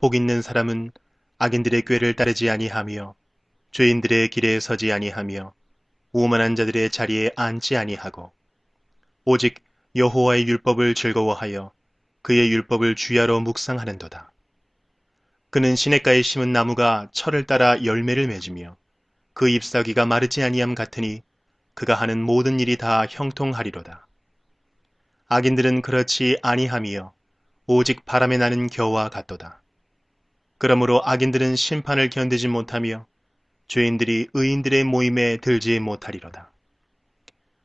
복 있는 사람은 악인들의 꾀를 따르지 아니하며 죄인들의 길에 서지 아니하며 오만한 자들의 자리에 앉지 아니하고 오직 여호와의 율법을 즐거워하여 그의 율법을 주야로 묵상하는도다. 그는 시냇가에 심은 나무가 철을 따라 열매를 맺으며 그 잎사귀가 마르지 아니함 같으니 그가 하는 모든 일이 다 형통하리로다. 악인들은 그렇지 아니하며 오직 바람에 나는 겨와 같도다. 그러므로 악인들은 심판을 견디지 못하며 죄인들이 의인들의 모임에 들지 못하리로다.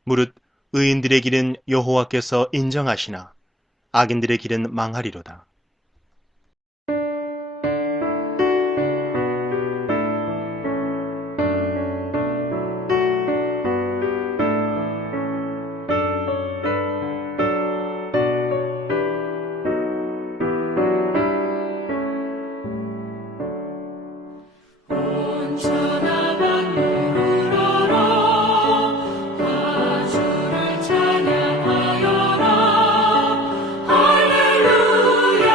무릇 의인들의 길은 여호와께서 인정하시나 악인들의 길은 망하리로다. 온전한 만물을 알아 다 주를 찬양하여라 할렐루야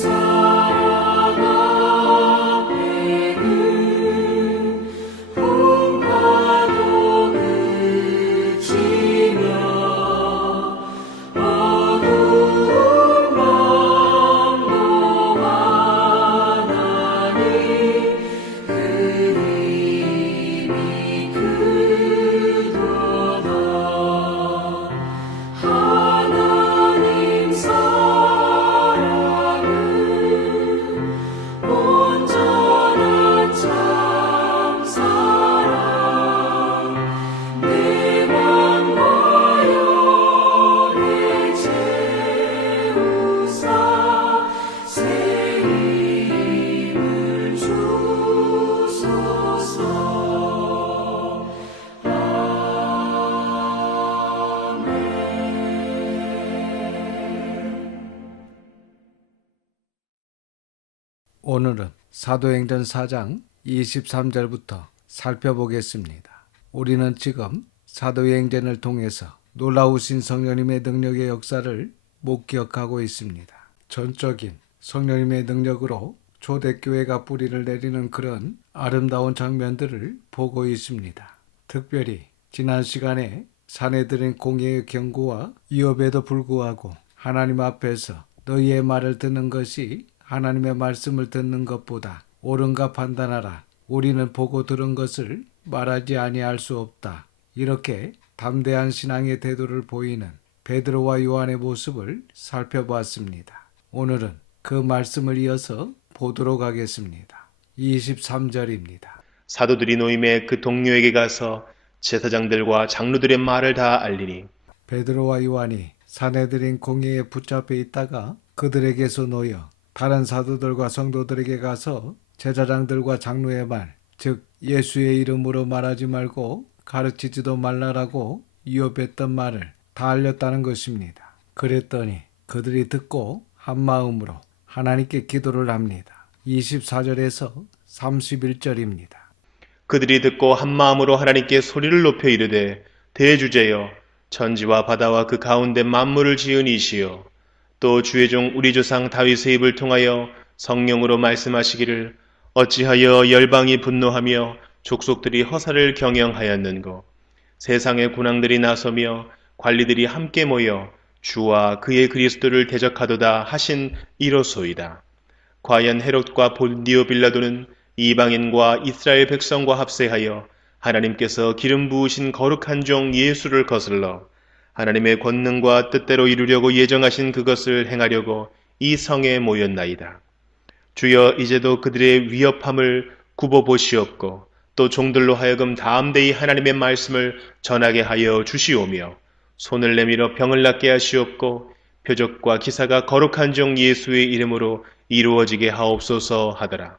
사랑 앞에는 풍파도 그치며 어두운 밤도 환하니 그 힘이 크도다. 하나님 사랑은 온전한 참 사랑 내 맘과 영에 채우사 새 힘을 주소서. 오늘은 사도행전 4장 23절부터 살펴보겠습니다. 우리는 지금 사도행전을 통해서 놀라우신 성령님의 능력의 역사를 목격하고 있습니다. 전적인 성령님의 능력으로 초대교회가 뿌리를 내리는 그런 아름다운 장면들을 보고 있습니다. 특별히 지난 시간에 사내들인 공예의 경고와 위협에도 불구하고 하나님 앞에서 너희의 말을 듣는 것이 하나님의 말씀을 듣는 것보다 옳은가 판단하라. 우리는 보고 들은 것을 말하지 아니할 수 없다. 이렇게 담대한 신앙의 태도를 보이는 베드로와 요한의 모습을 살펴보았습니다. 오늘은 그 말씀을 이어서 보도록 하겠습니다. 23절입니다. 사도들이 노임에 그 동료에게 가서 제사장들과 장로들의 말을 다 알리니 베드로와 요한이 사내들인 공회에 붙잡혀 있다가 그들에게서 놓여 다른 사도들과 성도들에게 가서 제사장들과 장로의 말, 즉 예수의 이름으로 말하지 말고 가르치지도 말라라고 위협했던 말을 다 알렸다는 것입니다. 그랬더니 그들이 듣고 한마음으로 하나님께 기도를 합니다. 24절에서 31절입니다. 그들이 듣고 한마음으로 하나님께 소리를 높여 이르되 대주제여 천지와 바다와 그 가운데 만물을 지은 이시여 또 주의 종 우리 조상 다윗의 입을 통하여 성령으로 말씀하시기를 어찌하여 열방이 분노하며 족속들이 허사를 경영하였는고 세상의 군왕들이 나서며 관리들이 함께 모여 주와 그의 그리스도를 대적하도다 하신 이로소이다. 과연 헤롯과 본디오 빌라도는 이방인과 이스라엘 백성과 합세하여 하나님께서 기름 부으신 거룩한 종 예수를 거슬러 하나님의 권능과 뜻대로 이루려고 예정하신 그것을 행하려고 이 성에 모였나이다. 주여 이제도 그들의 위협함을 굽어보시옵고 또 종들로 하여금 담대히 하나님의 말씀을 전하게 하여 주시오며 손을 내밀어 병을 낫게 하시옵고 표적과 기사가 거룩한 종 예수의 이름으로 이루어지게 하옵소서 하더라.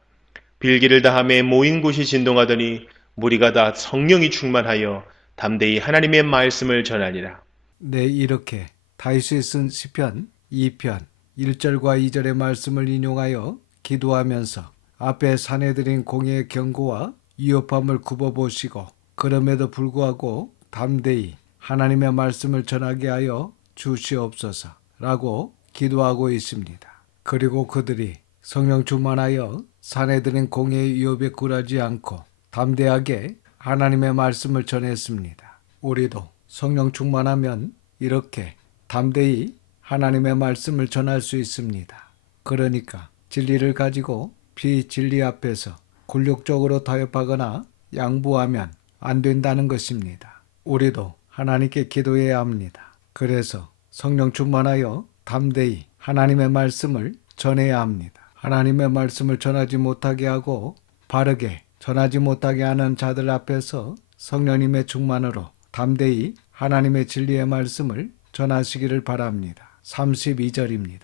빌기를 다함에 모인 곳이 진동하더니 무리가 다 성령이 충만하여 담대히 하나님의 말씀을 전하니라. 네, 이렇게 다윗이 쓴 시편 2편 1절과 2절의 말씀을 인용하여 기도하면서 앞에 사내들인 공예의 경고와 위협함을 굽어보시고 그럼에도 불구하고 담대히 하나님의 말씀을 전하게 하여 주시옵소서라고 기도하고 있습니다. 그리고 그들이 성령 충만하여 사내들인 공예의 위협에 굴하지 않고 담대하게 하나님의 말씀을 전했습니다. 우리도 성령 충만하면 이렇게 담대히 하나님의 말씀을 전할 수 있습니다. 그러니까 진리를 가지고 비진리 앞에서 굴욕적으로 타협하거나 양보하면 안 된다는 것입니다. 우리도 하나님께 기도해야 합니다. 그래서 성령 충만하여 담대히 하나님의 말씀을 전해야 합니다. 하나님의 말씀을 전하지 못하게 하고 바르게 전하지 못하게 하는 자들 앞에서 성령님의 충만으로 담대히 하나님의 진리의 말씀을 전하시기를 바랍니다. 32절입니다.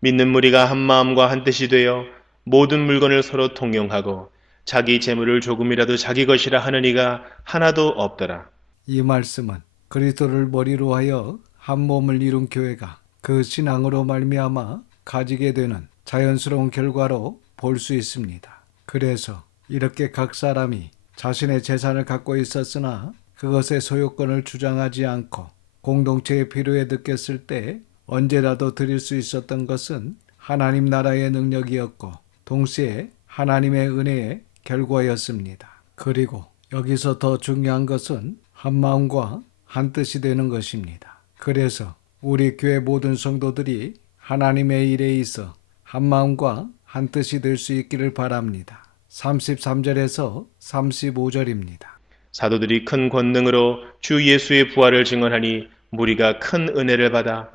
믿는 무리가 한 마음과 한 뜻이 되어 모든 물건을 서로 통용하고 자기 재물을 조금이라도 자기 것이라 하는 이가 하나도 없더라. 이 말씀은 그리스도를 머리로 하여 한 몸을 이룬 교회가 그 신앙으로 말미암아 가지게 되는 자연스러운 결과로 볼 수 있습니다. 그래서 이렇게 각 사람이 자신의 재산을 갖고 있었으나 그것의 소유권을 주장하지 않고 공동체의 필요에 느꼈을 때 언제라도 드릴 수 있었던 것은 하나님 나라의 능력이었고 동시에 하나님의 은혜의 결과였습니다. 그리고 여기서 더 중요한 것은 한 마음과 한 뜻이 되는 것입니다. 그래서 우리 교회 모든 성도들이 하나님의 일에 있어 한 마음과 한 뜻이 될 수 있기를 바랍니다. 33절에서 35절입니다. 사도들이 큰 권능으로 주 예수의 부활을 증언하니 무리가 큰 은혜를 받아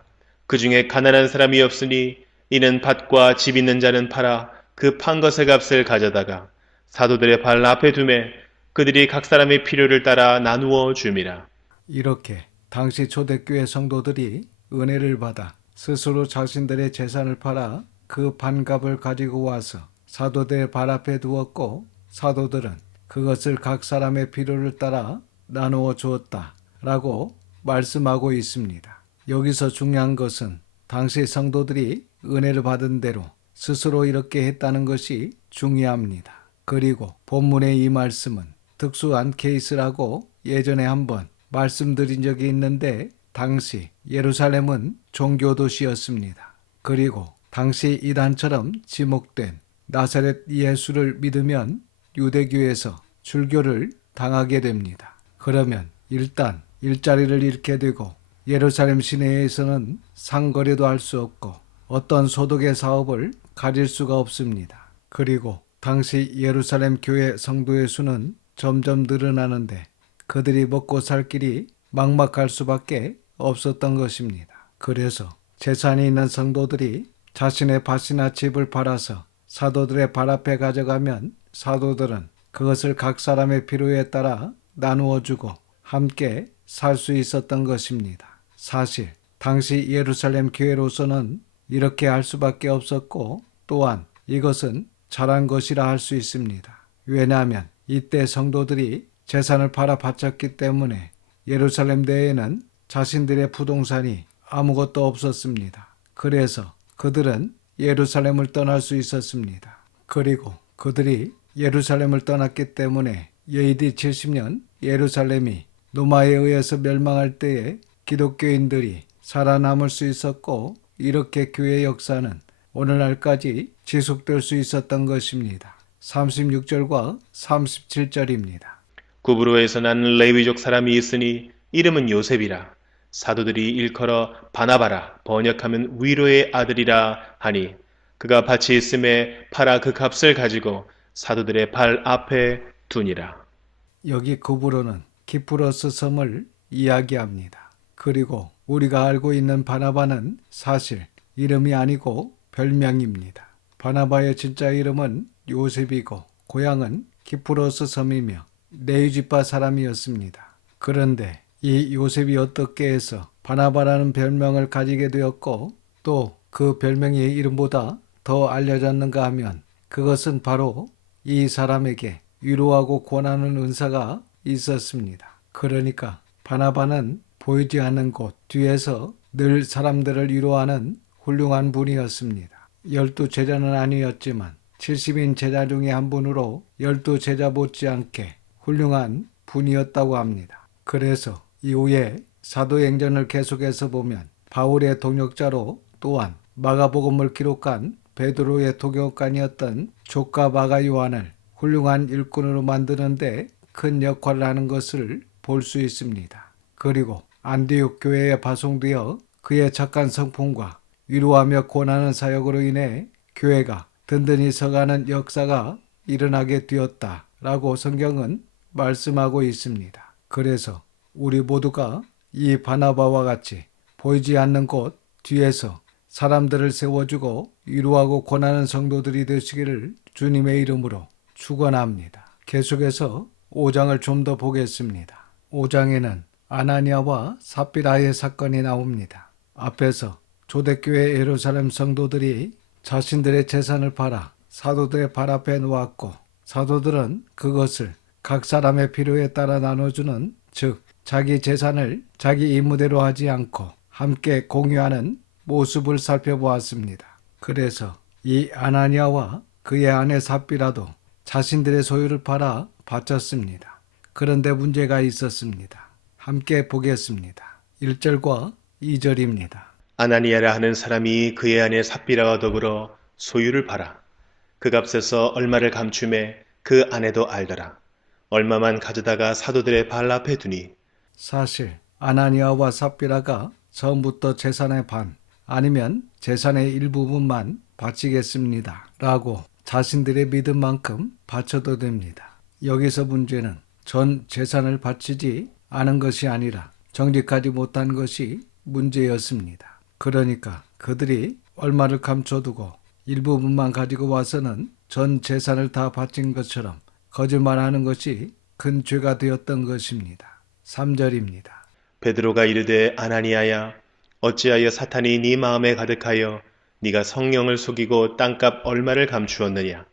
그 중에 가난한 사람이 없으니 이는 밭과 집 있는 자는 팔아 그 판 것의 값을 가져다가 사도들의 발 앞에 두매 그들이 각 사람의 필요를 따라 나누어 줌이라. 이렇게 당시 초대교회 성도들이 은혜를 받아 스스로 자신들의 재산을 팔아 그 반값을 가지고 와서 사도들의 발 앞에 두었고 사도들은 그것을 각 사람의 필요를 따라 나누어 주었다라고 말씀하고 있습니다. 여기서 중요한 것은 당시 성도들이 은혜를 받은 대로 스스로 이렇게 했다는 것이 중요합니다. 그리고 본문의 이 말씀은 특수한 케이스라고 예전에 한번 말씀드린 적이 있는데 당시 예루살렘은 종교 도시였습니다. 그리고 당시 이단처럼 지목된 나사렛 예수를 믿으면 유대교에서 출교를 당하게 됩니다. 그러면 일단 일자리를 잃게 되고 예루살렘 시내에서는 상거래도 할 수 없고 어떤 소득의 사업을 가질 수가 없습니다. 그리고 당시 예루살렘 교회 성도의 수는 점점 늘어나는데 그들이 먹고 살 길이 막막할 수밖에 없었던 것입니다. 그래서 재산이 있는 성도들이 자신의 밭이나 집을 팔아서 사도들의 발 앞에 가져가면 사도들은 그것을 각 사람의 필요에 따라 나누어 주고 함께 살 수 있었던 것입니다. 사실 당시 예루살렘 교회로서는 이렇게 할 수밖에 없었고 또한 이것은 잘한 것이라 할 수 있습니다. 왜냐하면 이때 성도들이 재산을 팔아 바쳤기 때문에 예루살렘 내에는 자신들의 부동산이 아무것도 없었습니다. 그래서 그들은 예루살렘을 떠날 수 있었습니다. 그리고 그들이 예루살렘을 떠났기 때문에 AD 70년 예루살렘이 로마에 의해서 멸망할 때에 기독교인들이 살아남을 수 있었고 이렇게 교회 역사는 오늘날까지 지속될 수 있었던 것입니다. 36절과 37절입니다. 구브로에서 난 레위족 사람이 있으니 이름은 요셉이라. 사도들이 일컬어 바나바라 번역하면 위로의 아들이라 하니 그가 밭이 있음에 팔아 그 값을 가지고 사도들의 발 앞에 두니라. 여기 구브로는 키프로스 섬을 이야기합니다. 그리고 우리가 알고 있는 바나바는 사실 이름이 아니고 별명입니다. 바나바의 진짜 이름은 요셉이고 고향은 키프로스 섬이며 네이지파 사람이었습니다. 그런데 이 요셉이 어떻게 해서 바나바라는 별명을 가지게 되었고 또 그 별명이 이름보다 더 알려졌는가 하면 그것은 바로 이 사람에게 위로하고 권하는 은사가 있었습니다. 그러니까 바나바는 보이지 않는 곳 뒤에서 늘 사람들을 위로하는 훌륭한 분이었습니다. 12제자는 아니었지만 70인 제자 중에 한 분으로 12제자 못지않게 훌륭한 분이었다고 합니다. 그래서 이후에 사도행전을 계속해서 보면 바울의 동역자로 또한 마가복음을 기록한 베드로의 동역관이었던 조카 마가 요한을 훌륭한 일꾼으로 만드는데 큰 역할을 하는 것을 볼 수 있습니다. 그리고 안디옥 교회에 파송되어 그의 착한 성품과 위로하며 권하는 사역으로 인해 교회가 든든히 서가는 역사가 일어나게 되었다라고 성경은 말씀하고 있습니다. 그래서 우리 모두가 이 바나바와 같이 보이지 않는 곳 뒤에서 사람들을 세워주고 위로하고 권하는 성도들이 되시기를 주님의 이름으로 축원합니다. 계속해서 5장을 좀 더 보겠습니다. 5장에는 아나니아와 삽비라의 사건이 나옵니다. 앞에서 초대교회 예루살렘 성도들이 자신들의 재산을 팔아 사도들의 발 앞에 놓았고 사도들은 그것을 각 사람의 필요에 따라 나눠주는 즉 자기 재산을 자기 임무대로 하지 않고 함께 공유하는 모습을 살펴보았습니다. 그래서 이 아나니아와 그의 아내 삽비라도 자신들의 소유를 팔아 바쳤습니다. 그런데 문제가 있었습니다. 함께 보겠습니다. 1절과 2절입니다. 아나니아라 하는 사람이 그의 아내 삽비라와 더불어 소유를 팔아 그 값에서 얼마를 감춤해 그 아내도 알더라. 얼마만 가져다가 사도들의 발 앞에 두니 사실 아나니아와 삽비라가 처음부터 재산의 반 아니면 재산의 일부분만 바치겠습니다 라고 자신들의 믿음만큼 바쳐도 됩니다. 여기서 문제는 전 재산을 바치지 않은 것이 아니라 정직하지 못한 것이 문제였습니다. 그러니까 그들이 얼마를 감춰두고 일부분만 가지고 와서는 전 재산을 다 바친 것처럼 거짓말하는 것이 큰 죄가 되었던 것입니다. 3절입니다. 베드로가 이르되 아나니아야 어찌하여 사탄이 네 마음에 가득하여 네가 성령을 속이고 땅값 얼마를 감추었느냐.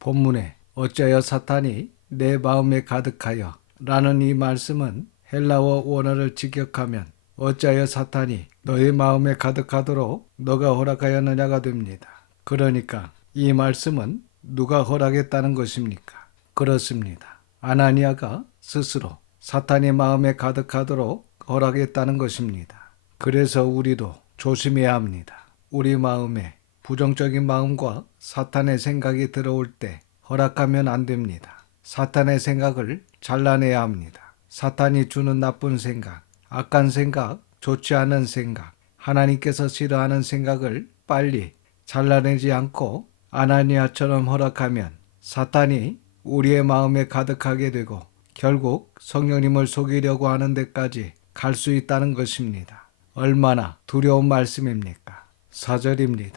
본문에 어찌하여 사탄이 내 마음에 가득하여 라는 이 말씀은 헬라어 원어를 직역하면 어찌하여 사탄이 너의 마음에 가득하도록 너가 허락하였느냐가 됩니다. 그러니까 이 말씀은 누가 허락했다는 것입니까? 그렇습니다. 아나니아가 스스로 사탄이 마음에 가득하도록 허락했다는 것입니다. 그래서 우리도 조심해야 합니다. 우리 마음에 부정적인 마음과 사탄의 생각이 들어올 때 허락하면 안 됩니다. 사탄의 생각을 잘라내야 합니다. 사탄이 주는 나쁜 생각, 악한 생각, 좋지 않은 생각, 하나님께서 싫어하는 생각을 빨리 잘라내지 않고 아나니아처럼 허락하면 사탄이 우리의 마음에 가득하게 되고 결국 성령님을 속이려고 하는 데까지 갈 수 있다는 것입니다. 얼마나 두려운 말씀입니까? 4절입니다.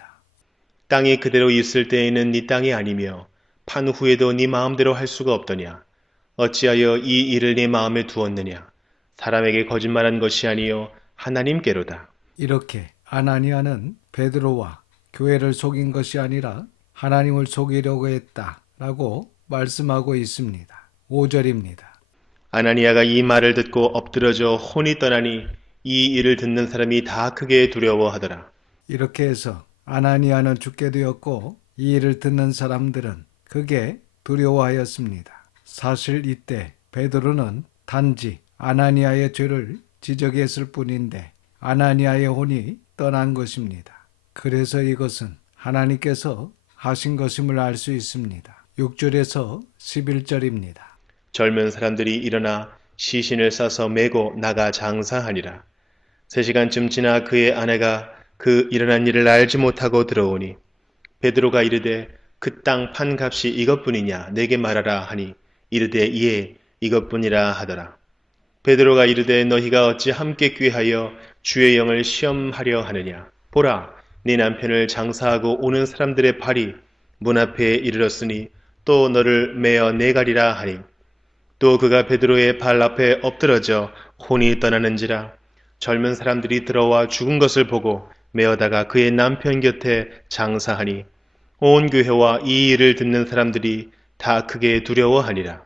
땅이 그대로 있을 때에는 네 땅이 아니며 판 후에도 네 마음대로 할 수가 없더냐. 어찌하여 이 일을 네 마음에 두었느냐. 사람에게 거짓말한 것이 아니요 하나님께로다. 이렇게 아나니아는 베드로와 교회를 속인 것이 아니라 하나님을 속이려고 했다라고 말씀하고 있습니다. 5절입니다. 아나니아가 이 말을 듣고 엎드러져 혼이 떠나니 이 일을 듣는 사람이 다 크게 두려워하더라. 이렇게 해서 아나니아는 죽게 되었고 이 일을 듣는 사람들은 크게 두려워하였습니다. 사실 이때 베드로는 단지 아나니아의 죄를 지적했을 뿐인데 아나니아의 혼이 떠난 것입니다. 그래서 이것은 하나님께서 하신 것임을 알 수 있습니다. 6절에서 11절입니다. 젊은 사람들이 일어나 시신을 싸서 메고 나가 장사하니라. 3시간쯤 지나 그의 아내가 그 일어난 일을 알지 못하고 들어오니 베드로가 이르되 그 땅 판 값이 이것뿐이냐 내게 말하라 하니 이르되 예 이것뿐이라 하더라. 베드로가 이르되 너희가 어찌 함께 꾀하여 주의 영을 시험하려 하느냐. 보라 네 남편을 장사하고 오는 사람들의 발이 문 앞에 이르렀으니 또 너를 메어 내가리라 하니 또 그가 베드로의 발 앞에 엎드러져 혼이 떠나는지라. 젊은 사람들이 들어와 죽은 것을 보고 메어다가 그의 남편 곁에 장사하니 온 교회와 이 일을 듣는 사람들이 다 크게 두려워하니라.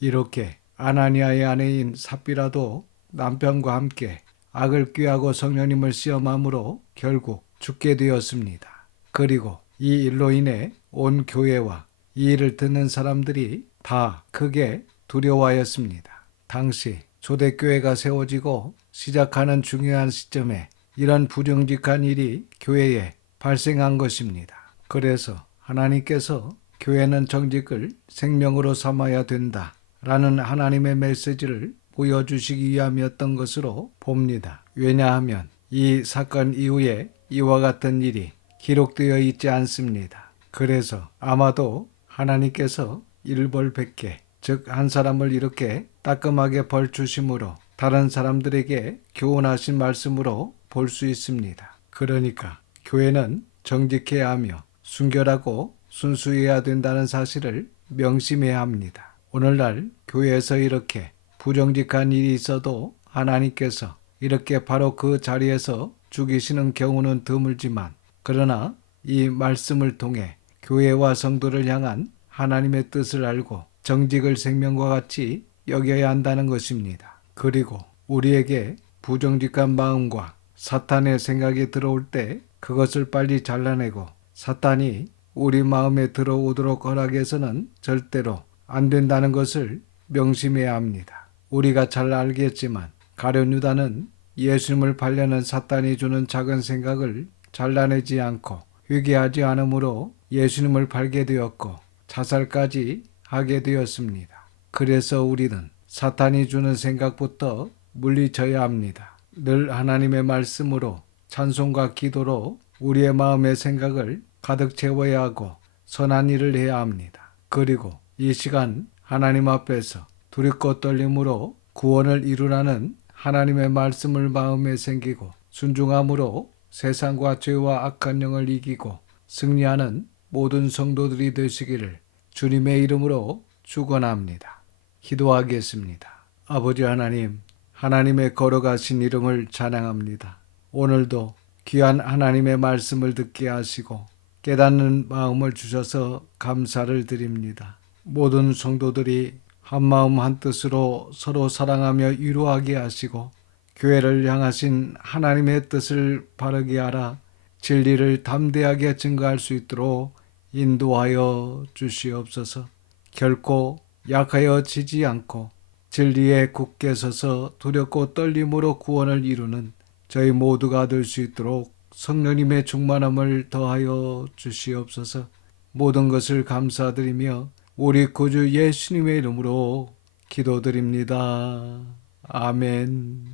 이렇게 아나니아의 아내인 삽비라도 남편과 함께 악을 꾀하고 성령님을 시험함으로 결국 죽게 되었습니다. 그리고 이 일로 인해 온 교회와 이 일을 듣는 사람들이 다 크게 두려워하였습니다. 당시 초대교회가 세워지고 시작하는 중요한 시점에 이런 부정직한 일이 교회에 발생한 것입니다. 그래서 하나님께서 교회는 정직을 생명으로 삼아야 된다 라는 하나님의 메시지를 보여주시기 위함이었던 것으로 봅니다. 왜냐하면 이 사건 이후에 이와 같은 일이 기록되어 있지 않습니다. 그래서 아마도 하나님께서 일벌백계, 즉 한 사람을 이렇게 따끔하게 벌 주심으로 다른 사람들에게 교훈하신 말씀으로 볼 수 있습니다. 그러니까 교회는 정직해야 하며 순결하고 순수해야 된다는 사실을 명심해야 합니다. 오늘날 교회에서 이렇게 부정직한 일이 있어도 하나님께서 이렇게 바로 그 자리에서 죽이시는 경우는 드물지만 그러나 이 말씀을 통해 교회와 성도를 향한 하나님의 뜻을 알고 정직을 생명과 같이 여겨야 한다는 것입니다. 그리고 우리에게 부정직한 마음과 사탄의 생각이 들어올 때 그것을 빨리 잘라내고 사탄이 우리 마음에 들어오도록 허락해서는 절대로 안 된다는 것을 명심해야 합니다. 우리가 잘 알겠지만 가룟 유다는 예수님을 팔려는 사탄이 주는 작은 생각을 잘라내지 않고 회개하지 않으므로 예수님을 팔게 되었고 자살까지 하게 되었습니다. 그래서 우리는 사탄이 주는 생각부터 물리쳐야 합니다. 늘 하나님의 말씀으로 찬송과 기도로 우리의 마음의 생각을 가득 채워야 하고 선한 일을 해야 합니다. 그리고 이 시간 하나님 앞에서 두렵고 떨림으로 구원을 이루라는 하나님의 말씀을 마음에 생기고 순종함으로 세상과 죄와 악한 영을 이기고 승리하는 모든 성도들이 되시기를 주님의 이름으로 축원합니다. 기도하겠습니다. 아버지 하나님, 하나님의 걸어가신 이름을 찬양합니다. 오늘도 귀한 하나님의 말씀을 듣게 하시고 깨닫는 마음을 주셔서 감사를 드립니다. 모든 성도들이 한마음 한뜻으로 서로 사랑하며 위로하게 하시고 교회를 향하신 하나님의 뜻을 바르게 알아 진리를 담대하게 증거할 수 있도록 인도하여 주시옵소서. 결코 약하여 지지 않고 진리에 굳게 서서 두렵고 떨림으로 구원을 이루는 저희 모두가 될 수 있도록 성령님의 충만함을 더하여 주시옵소서. 모든 것을 감사드리며 우리 구주 예수님의 이름으로 기도드립니다. 아멘.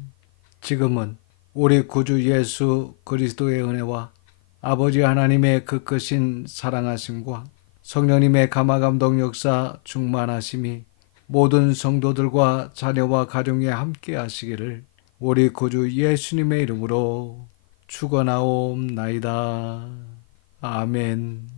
지금은 우리 구주 예수 그리스도의 은혜와 아버지 하나님의 그 크신 사랑하심과 성령님의 감화감동 역사 충만하심이 모든 성도들과 자녀와 가정에 함께 하시기를 우리 구주 예수님의 이름으로 축원하옵나이다. 아멘.